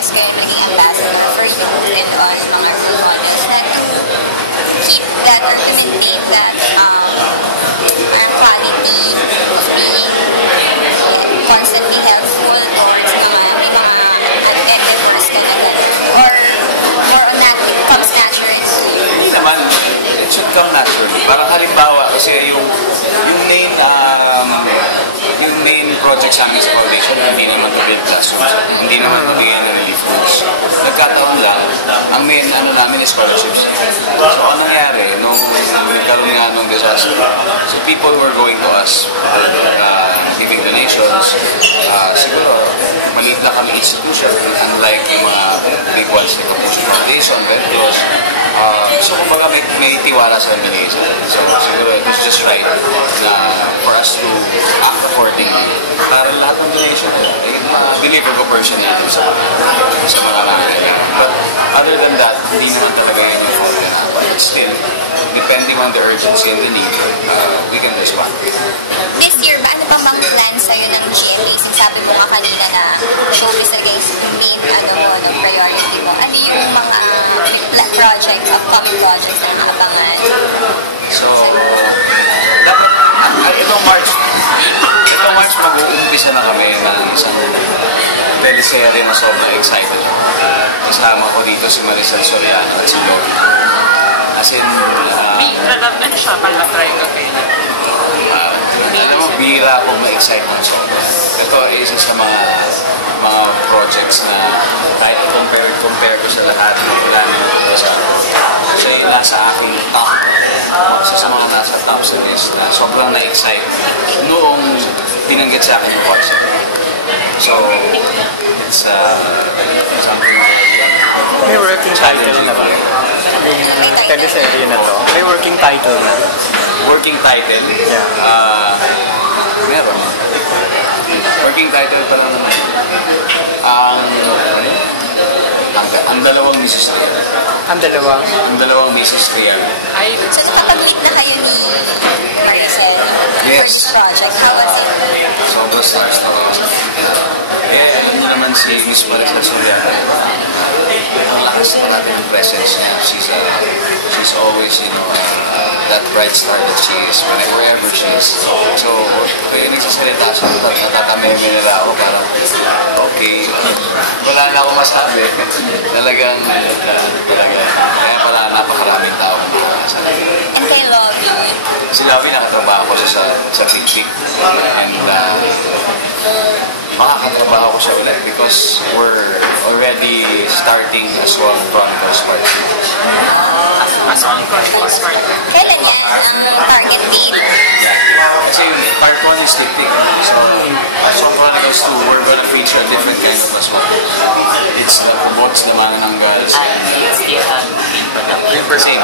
guys kayo naging ambassador for youth and on mga role models na to keep that or to maintain that quality of being constantly helpful towards may mga endeavors ka na or more on that it comes naturally? Hindi naman. It should come naturally. Parang halimbawa kasi yung main project sa amin sa foundation, hindi naman to build classrooms, hindi naman to bigyan ng relief goods. Nagkataon lang, ang main namin is scholarships. So anong nangyari nung nagkaroon nga nung disaster? So people were going to us, giving donations. Siguro, maliit na kami institution, unlike yung mga big ones like Confucius Foundation, Red Cross. So kumbaga may tiwala sa binigay sila. So siguro it was just right na for us to act accordingly. Para lahat ng donation nila, deliver ko personally sa mga namin. But other than that, hindi naman talaga yun yung formula. But still, depending on the urgency and the need, we can respond. This year ba, ano pang bang plan sa'yo ng GMA? Sabi mo nga kanina na showbiz against yung main ng priority mo. Ano yung mga projects, upcoming projects na nakapangan? So, itong March mag-uumpisa na kami ng isang teleserye na sobrang excited. Kasama ko dito si Maricel Soriano at si Lori. As in, ano siya, pala-try ka kayo? Alam mo, bihira akong ma-excite ng sobra. Ito ay isa sa mga projects na kahit compare ko sa lahat ng plano ko siya yung nasa aking top. Isa sa mga nasa top sa list na sobrang na-excite noong binanggit sa akin yung concept. So, it's something may working title na ba? Yung teleserye na to, may working title na. Working title? Yeah. Meron. Working title pa lang naman. Ang dalawang Mrs. Ria. Ang dalawang Mrs. Ria. So, nakapag-meet na kayo ni Maricel? Yes. Project, how was it? Sobrang stars na ako. Alam mo naman si Miss Maricel Soriano. Ang lakas na natin yung presence niya. She's always, that bright star that she is wherever she is. So, kaya nagsasalita siya, natatameme nila ako parang, okay, wala na ako masabi. Talagang, kaya pala napakaraming tao na nakasabi. And kay Lovie? Si Lovie nakatrabaho ko siya sa Tik-Tik. And makakatrabaho ko siya ulit because we're already starting as one Chronicles Part 2. As one Chronicles Part 2. Kailan yan ang target date? Kasi Part 1 is Tik-Tik. So, as one Chronicles 2, we're gonna feature a different kind of aswang. It's the robots, the manananggal. Same Same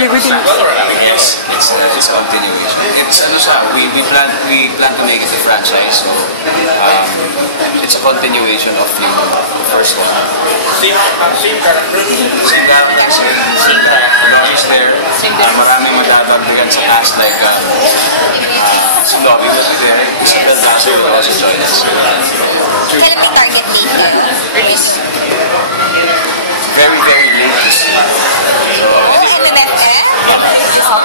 everything. Yes, it's continuation. We plan to make it a franchise, so it's a continuation of the first one. Is there. Maraming madadagdagan sa cast like si Lovie will be there. Isabel Dazo will also join us. Kailan may target date kayo? Release. Very, very late this year.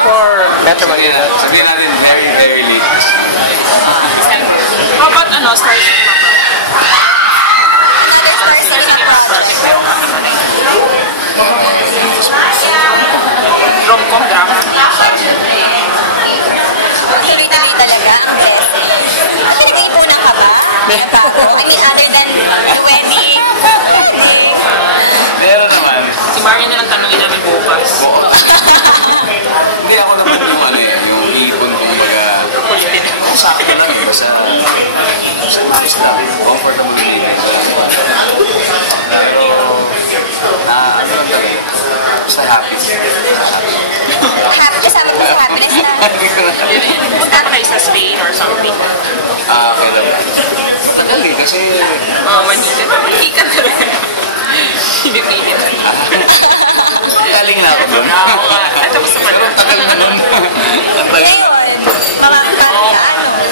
for Metro Manila. Sabihin natin very, very late this year. How about Starship Mapa? Starship Mapa. Rom-com drama. Tuloy-tuloy talaga ang blessing. At nag-iipunan ka ba? I mean, other than wedding. Meron naman. Si Maria na lang tanongin namin bukas. Hindi ako naman yung ipon kumbaga. Sakto lang eh. Sa umalis lang. Comfortable living. Pero, ano lang talaga. Basta happy. Happy kasama mo sa happiness na. Punta na kayo sa Spain or something. Kailan lang. Matagal eh kasi... Manila. Hindi ka talaga. Hindi pilit. Galing na ako doon. Ito gusto ko. Pero tagal na doon. Ngayon, mga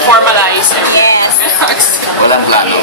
formalize. surprise. Yes. Walang plano.